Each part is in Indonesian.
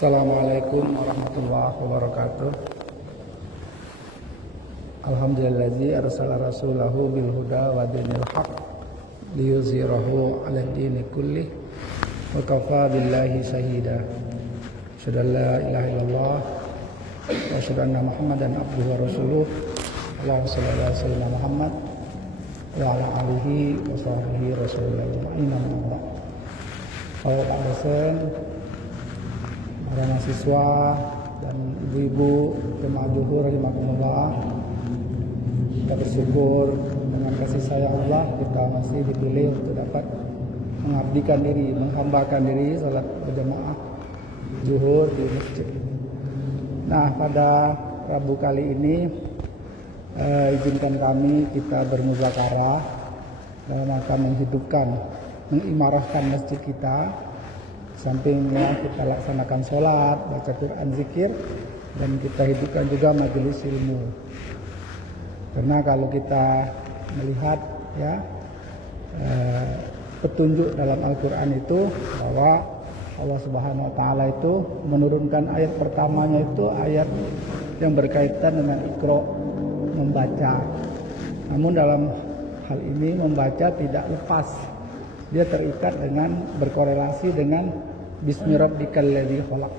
Assalamualaikum warahmatullahi wabarakatuh. Alhamdulillazi arsala rasulahu bil huda wa dinil haq liyuzhirahu 'ala dini kullih wa kafa billahi shahida. Asyhadu an la ilaha illallah wa asyhadu anna Muhammadan abduhu wa rasuluh. Allahumma shalli ala sayyidina Muhammad wa ala alihi wa sahbihi rasulullah. Para mahasiswa dan ibu-ibu jemaah zuhur rahimakumullah, kita bersyukur dengan kasih sayang Allah kita masih dipilih untuk dapat mengabdikan diri, menghambakan diri salat berjamaah zuhur di masjid. Nah, pada Rabu kali ini izinkan kami kita bermuzakarah dalam rangka menghidupkan, mengimarahkan masjid kita. Sampingnya kita laksanakan sholat, baca Quran, zikir, dan kita hidupkan juga majelis ilmu. Karena kalau kita melihat petunjuk dalam Al-Quran itu bahwa Allah Subhanahu Wa Taala itu menurunkan ayat pertamanya itu ayat yang berkaitan dengan Iqra, membaca. Namun dalam hal ini membaca tidak lepas, dia terikat dengan, berkorelasi dengan Bismi rabbikal ladzi khalaq,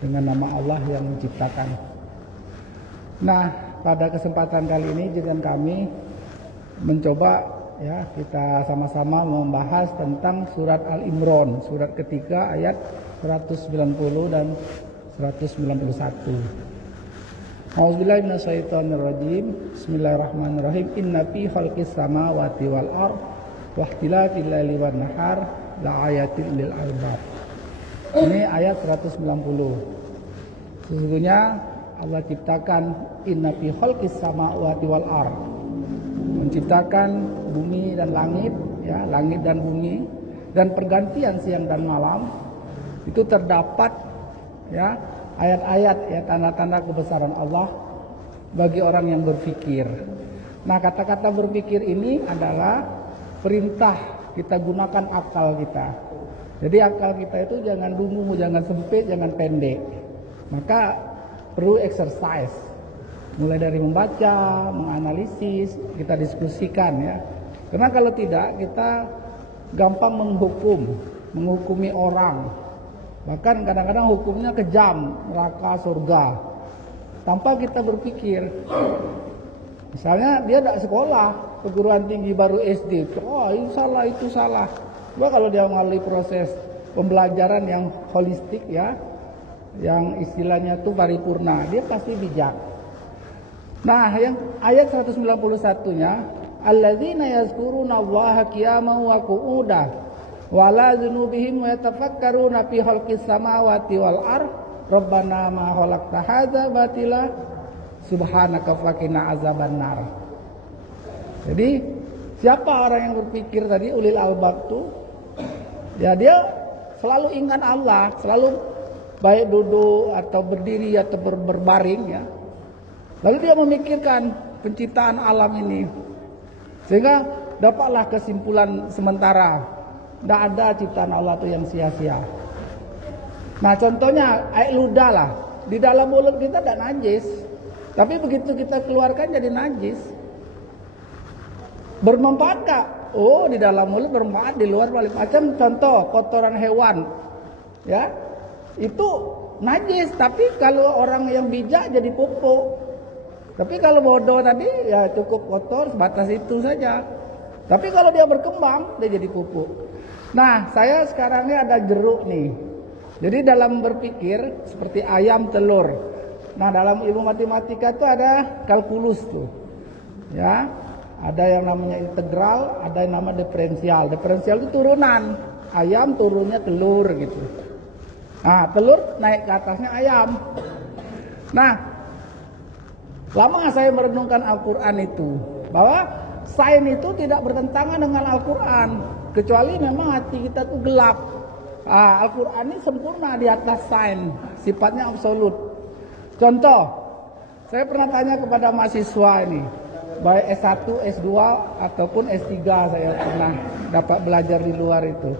dengan nama Allah yang menciptakan. Nah, pada kesempatan kali ini dengan kami mencoba kita sama-sama membahas tentang surat Al-Imran, surat ketiga ayat 190 dan 191. A'udzubillahi minasyaitonirrajim. Bismillahirrahmanirrahim. Inna fi khalqis samawati wal ardh wa ikhtilafil laili wan nahar la ayatin lil albab. Ini ayat 190. Sesungguhnya Allah ciptakan inna fi khalqis samawati wal ardh, menciptakan bumi dan langit, langit dan bumi, dan pergantian siang dan malam. Itu terdapat ayat-ayat, tanda-tanda kebesaran Allah bagi orang yang berpikir. Nah, kata-kata berpikir ini adalah perintah kita gunakan akal kita. Jadi akal kita itu jangan dungu, jangan sempit, jangan pendek. Maka perlu exercise. Mulai dari membaca, menganalisis, kita diskusikan Karena kalau tidak kita gampang menghukumi orang. Bahkan kadang-kadang hukumnya kejam, neraka, surga, tanpa kita berpikir. Misalnya dia tidak sekolah, perguruan tinggi baru SD, ini salah, itu salah. Coba kalau dia melalui proses pembelajaran yang holistik yang istilahnya itu paripurna, dia pasti bijak. Nah, yang ayat 191-nya, alladzina yazkuruna Allaha qiyaman wa qu'udan wa ala dzunubihim wa yatafakkaruna fi khalqis samawati wal ardh rabbana ma khalaqta hadza batila subhanaka faqina azabannar. Jadi siapa orang yang berpikir tadi, ulil albab tuh dia selalu ingat Allah, selalu baik duduk atau berdiri atau berbaring Lalu dia memikirkan penciptaan alam ini, sehingga dapatlah kesimpulan sementara, tidak ada ciptaan Allah itu yang sia-sia. Nah, contohnya air ludah lah, di dalam mulut kita tidak najis, tapi begitu kita keluarkan jadi najis. Bermanfaat gak? Oh, di dalam mulut bermanfaat, di luar balik macam. Contoh kotoran hewan, itu najis, tapi kalau orang yang bijak jadi pupuk. Tapi kalau bodoh tadi cukup kotor sebatas itu saja. Tapi kalau dia berkembang dia jadi pupuk. Nah, saya sekarang ini ada jeruk nih. Jadi dalam berpikir seperti ayam, telur. Nah, dalam ilmu matematika itu ada kalkulus tuh. Ada yang namanya integral, ada yang namanya diferensial. Diferensial itu turunan. Ayam turunnya telur gitu. Nah, telur naik ke atasnya ayam. Nah, lama saya merenungkan Al-Quran itu, bahwa sains itu tidak bertentangan dengan Al-Quran, kecuali memang hati kita tuh gelap. Al-Quran ini sempurna di atas sains, sifatnya absolut. Contoh, saya pernah tanya kepada mahasiswa ini, baik S1, S2 ataupun S3, saya pernah dapat belajar di luar itu.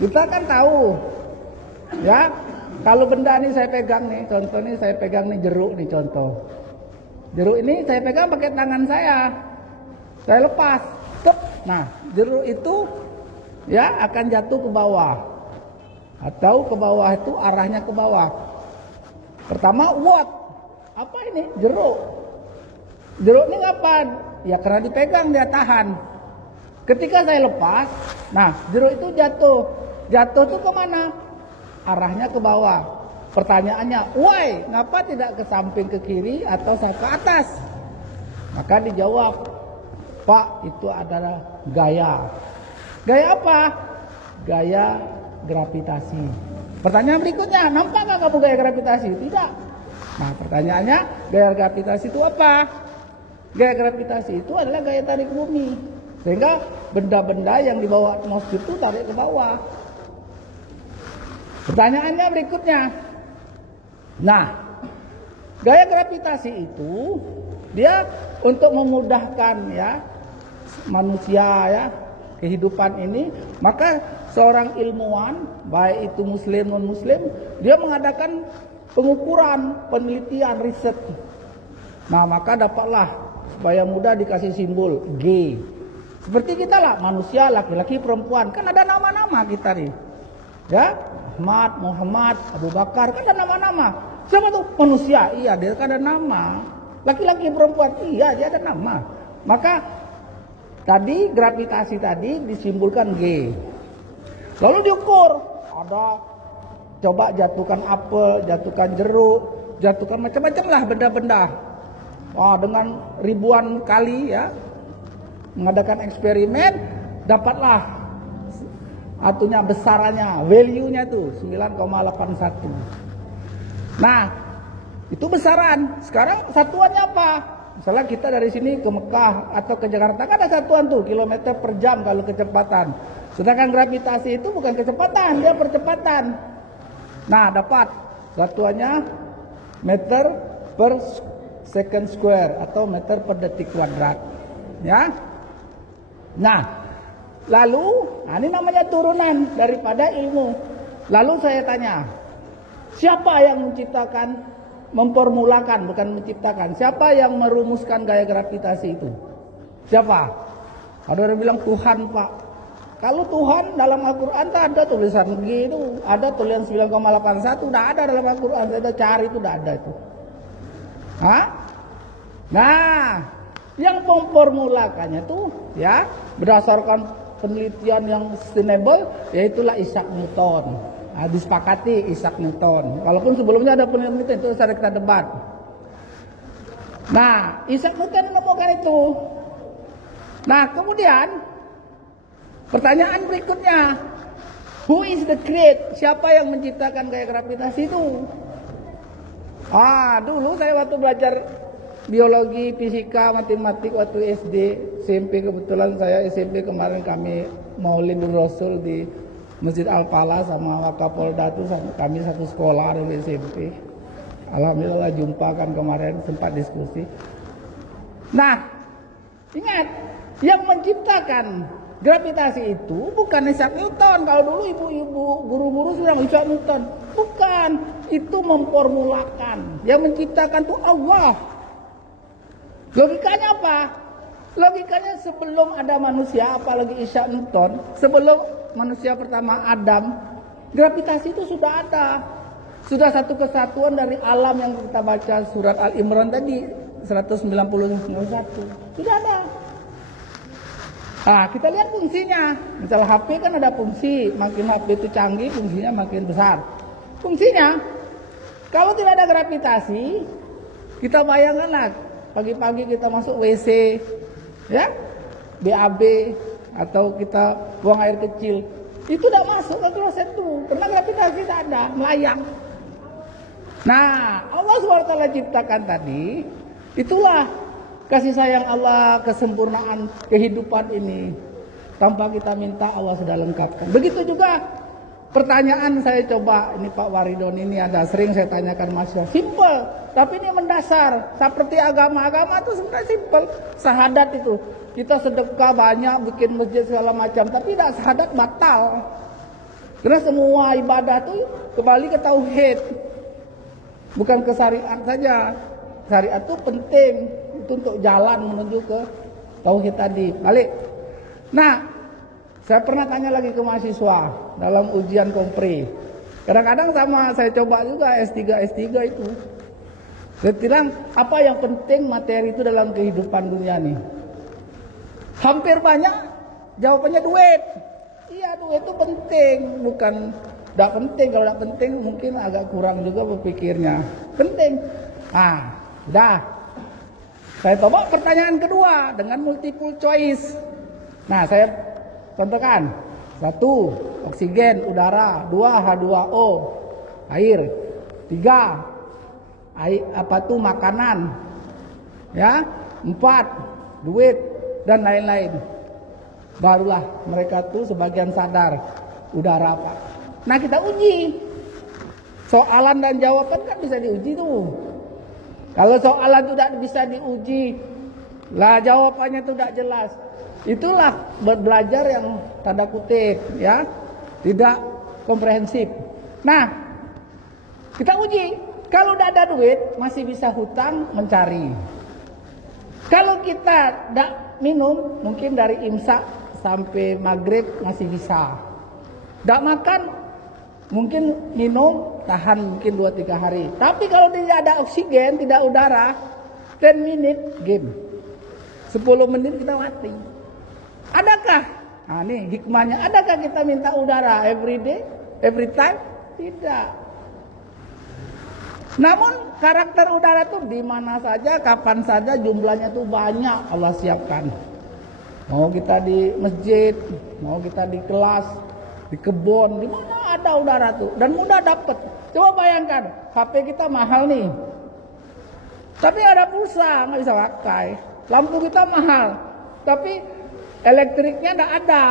Kita kan tahu kalau benda ini saya pegang nih, contoh nih saya pegang nih jeruk nih contoh. Jeruk ini saya pegang pakai tangan saya lepas. Stop. Nah, jeruk itu ya akan jatuh ke bawah. Atau ke bawah itu arahnya ke bawah. Pertama, what? Apa ini? Jeruk. Jeruk ini ngapain? Ya karena dipegang dia tahan. Ketika saya lepas, nah jeruk itu jatuh. Jatuh itu kemana? Arahnya ke bawah. Pertanyaannya, why? Ngapa tidak ke samping, ke kiri atau ke atas? Maka dijawab, Pak, itu adalah gaya. Gaya apa? Gaya gravitasi. Pertanyaan berikutnya, nampak nggak kamu gaya gravitasi? Tidak. Nah, pertanyaannya, gaya gravitasi itu apa? Gaya gravitasi itu adalah gaya tarik bumi. Sehingga benda-benda yang di bawah atmosfer itu tarik ke bawah. Pertanyaannya berikutnya. Nah, gaya gravitasi itu dia untuk memudahkan ya manusia ya kehidupan ini, maka seorang ilmuwan baik itu muslim non muslim dia mengadakan pengukuran, penelitian, riset. Nah, maka dapatlah supaya mudah dikasih simbol G. Seperti kita lah, manusia, laki-laki, perempuan. Kan ada nama-nama kita nih. Ya, Ahmad, Muhammad, Abu Bakar, kan ada nama-nama. Siapa tuh? Manusia, iya dia kan ada nama. Laki-laki, perempuan, iya dia ada nama. Maka tadi gravitasi tadi disimbolkan G. Lalu diukur, ada coba jatuhkan apel, jatuhkan jeruk, jatuhkan macam-macam lah benda-benda. Wah, dengan ribuan kali ya mengadakan eksperimen, dapatlah atunya besarannya, value-nya tuh 9,81. Nah, itu besaran. Sekarang satuannya apa? Misalnya kita dari sini ke Mekah atau ke Jakarta kan ada satuan tuh kilometer per jam kalau kecepatan. Sedangkan gravitasi itu bukan kecepatan, dia percepatan. Nah, dapat satuannya meter per second square atau meter per detik kuadrat. Ya. Nah, lalu ini namanya turunan daripada ilmu. Lalu saya tanya, siapa yang menciptakan, memformulakan, bukan menciptakan, siapa yang merumuskan gaya gravitasi itu? Siapa? Ada orang bilang Tuhan, Pak. Kalau Tuhan dalam Al-Quran tak ada tulisan G itu, ada tulisan 9,81, udah ada dalam Al-Quran, saya udah cari itu, udah ada itu. Hah? Nah, yang memformulakannya tuh ya berdasarkan penelitian yang sustainable, yaitulah Isaac Newton. Nah, disepakati Isaac Newton. Walaupun sebelumnya ada penelitian itu sudah kita debat. Nah, Isaac Newton menemukan itu. Nah, kemudian pertanyaan berikutnya, who is the creator? Siapa yang menciptakan gaya gravitasi itu? Dulu saya waktu belajar biologi, fisika, matematik waktu SD, SMP, kebetulan saya SMP kemarin kami Maulidur Rasul di Masjid Al-Falah sama Wakapolda itu kami satu sekolah dari SMP. Alhamdulillah jumpa kan kemarin sempat diskusi. Nah, ingat yang menciptakan gravitasi itu bukan Isaac Newton. Kalau dulu ibu-ibu guru-guru sudah Isaac Newton, bukan, itu memformulakan. Yang menciptakan itu Allah. Logikanya apa? Logikanya sebelum ada manusia, apalagi Isaac Newton, sebelum manusia pertama Adam, gravitasi itu sudah ada. Sudah satu kesatuan dari alam yang kita baca surat Al-Imran tadi 191. Sudah ada. Nah, kita lihat fungsinya. Misalnya HP kan ada fungsi, makin HP itu canggih, fungsinya makin besar. Fungsinya, kalau tidak ada gravitasi, kita bayangkanlah pagi-pagi kita masuk WC, ya, BAB, atau kita buang air kecil, itu tidak masuk ke kloset itu, karena gravitasi tidak ada, melayang. Nah, Allah SWT ciptakan tadi, itulah kasih sayang Allah, kesempurnaan kehidupan ini. Tanpa kita minta, Allah sudah lengkapkan. Begitu juga pertanyaan saya coba, ini Pak Waridon ini ada sering saya tanyakan mahasiswa, simple, tapi ini mendasar. Seperti agama-agama itu sebenarnya simple. Syahadat itu, kita sedekah banyak, bikin masjid segala macam, tapi tidak syahadat batal. Karena semua ibadah tuh kembali ke tauhid. Bukan ke syariat saja. Syariat itu penting. Itu untuk jalan menuju ke tauhid tadi. Balik. Nah, saya pernah tanya lagi ke mahasiswa dalam ujian kompre. Kadang-kadang sama saya coba juga S3 itu. Saya bilang, apa yang penting materi itu dalam kehidupan dunia nih? Hampir banyak jawabannya duit. Iya, duit itu penting, bukan tidak penting. Kalau tidak penting mungkin agak kurang juga berpikirnya. Penting. Udah. Saya coba pertanyaan kedua dengan multiple choice. Nah, saya contohkan. 1. Oksigen, udara. 2. H2O, air. 3. Makanan. Ya. 4. Duit dan lain-lain. Barulah mereka tuh sebagian sadar udara apa. Nah, kita uji. Soalan dan jawaban kan bisa diuji tuh. Kalau soalan itu tidak bisa diuji, lah jawabannya itu tidak jelas. Itulah belajar yang tanda kutip, ya, tidak komprehensif. Nah, kita uji. Kalau tidak ada duit, masih bisa hutang mencari. Kalau kita tidak minum, mungkin dari imsak sampai maghrib masih bisa. Tidak makan, mungkin minum tahan mungkin 2-3 hari. Tapi kalau tidak ada oksigen, tidak udara, 10 menit game. 10 menit kita mati. Adakah? Nah, ini hikmahnya. Adakah kita minta udara every day, every time? Tidak. Namun karakter udara itu di mana saja, kapan saja, jumlahnya tuh banyak Allah siapkan. Mau kita di masjid, mau kita di kelas, di kebun, di mana ada udara tuh dan mudah dapat. Coba bayangkan, HP kita mahal nih, tapi ada pulsa nggak bisa pakai. Lampu kita mahal, tapi elektriknya nggak ada,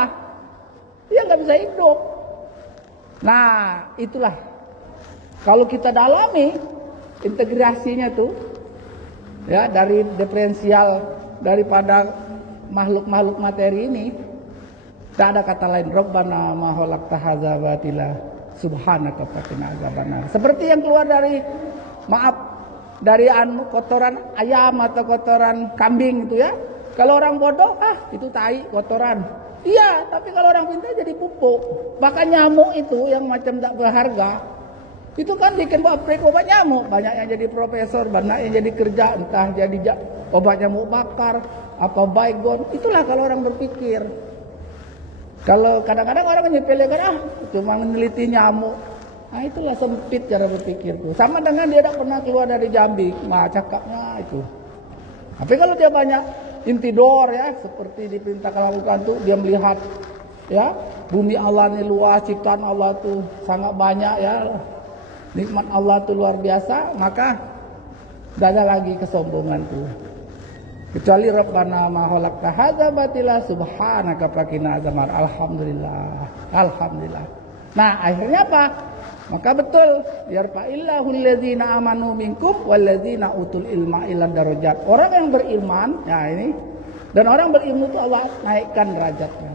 ya nggak bisa hidup. Nah, itulah kalau kita dalami integrasinya tuh, ya, dari diferensial daripada makhluk-makhluk materi ini, tidak ada kata lain. Rabbana ma khalaqta hadza batila subhanaka faqina adzabannar. Seperti yang keluar dari dari kotoran ayam atau kotoran kambing itu, ya. Kalau orang bodoh, itu tai, kotoran. Iya, tapi kalau orang pintar jadi pupuk. Bahkan nyamuk itu yang macam tak berharga, itu kan bikin pabrik obat nyamuk. Banyak yang jadi profesor, banyak yang jadi kerja, entah jadi obat nyamuk bakar, apa baygon. Itulah kalau orang berpikir. Kalau kadang-kadang orang menyepelekan, cuma meneliti nyamuk. Nah, itulah sempit cara berpikir tuh. Sama dengan dia tidak pernah keluar dari Jambi, cakapnya itu. Tapi kalau dia banyak intidor, ya, seperti diperintahkan lakukan tuh, dia melihat, ya, bumi Allah ini luas, ciptaan Allah tuh sangat banyak, ya. Nikmat Allah itu luar biasa, maka tidak ada lagi kesombongan tuh. Kecuali Rabbana ma khalaqta hadza batila subhanaka faqina adzabannar. Alhamdulillah. Nah, akhirnya apa? Maka betul, yarfa'illahu alladzina amanu minkum walladzina utul ilma ila darajat. Orang yang beriman, ya ini, dan orang berilmu itu Allah naikkan derajatnya.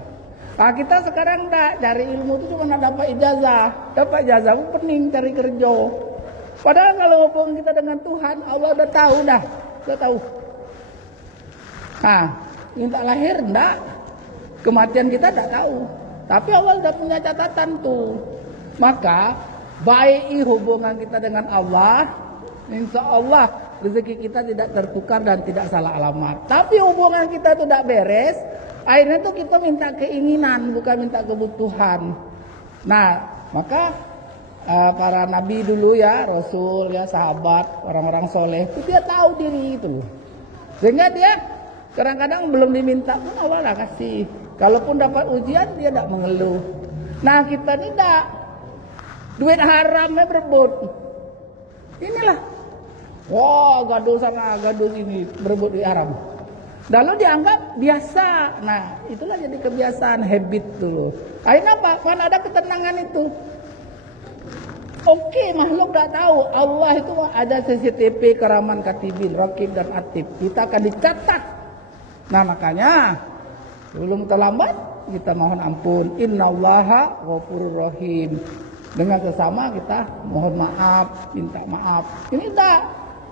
Nah, kita sekarang cari ilmu itu cuma dapat ijazah. Dapat ijazah itu pening cari kerja. Padahal kalau hubungan kita dengan Tuhan, Allah udah tahu dah. Udah tahu. Nah, minta lahir enggak. Kematian kita enggak tahu. Tapi Allah udah punya catatan tuh. Maka baiki hubungan kita dengan Allah, insya Allah rezeki kita tidak tertukar dan tidak salah alamat. Tapi hubungan kita itu tidak beres, akhirnya tuh kita minta keinginan, bukan minta kebutuhan. Nah, maka para nabi dulu, ya, rasul, ya, sahabat, orang-orang soleh itu dia tahu diri itu, sehingga dia kadang-kadang belum diminta pun Allah lah kasih. Kalaupun dapat ujian dia tidak mengeluh. Nah, kita tidak, duit haramnya berebut. Inilah, gaduh sana, gaduh sini, berebut duit haram. Lalu dianggap biasa. Nah, itulah jadi kebiasaan, habit dulu. Akhirnya apa? Kan ada ketenangan itu. Oke, makhluk tidak tahu. Allah itu ada CCTV, keraman katibin, rakib dan atib. Kita akan dicatat. Nah, makanya sebelum terlambat kita mohon ampun. Innallaha ghafurur rahim. Dengan sesama kita mohon maaf, minta maaf. Ini tak,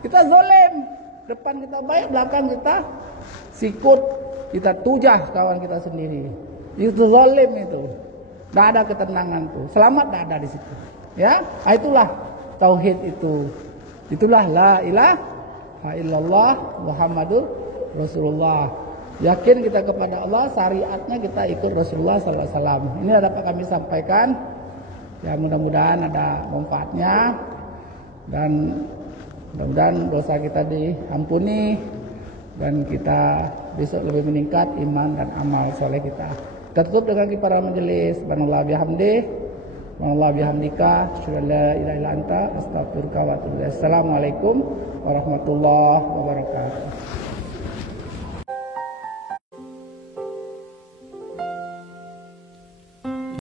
kita zalim. Depan kita baik, belakang kita sikut, kita tujah kawan kita sendiri. Itu zalim itu. Tidak ada ketenangan tuh. Selamat tidak ada di situ. Ya, itulah tauhid itu. Itulah la ilaha illallah Muhammadur Rasulullah. Yakin kita kepada Allah, syariatnya kita ikut Rasulullah SAW. Ini dapat kami sampaikan. Ya, mudah-mudahan ada manfaatnya dan mudah-mudahan dosa kita diampuni dan kita besok lebih meningkat iman dan amal soleh kita. Kita tutup dengan kiparan majelis. Subhanallah bihamdih, subhanallah bihamdika, asyhadu an la ilaha illa anta, astaghfiruka wa atubu ilaik. Assalamualaikum warahmatullahi wabarakatuh.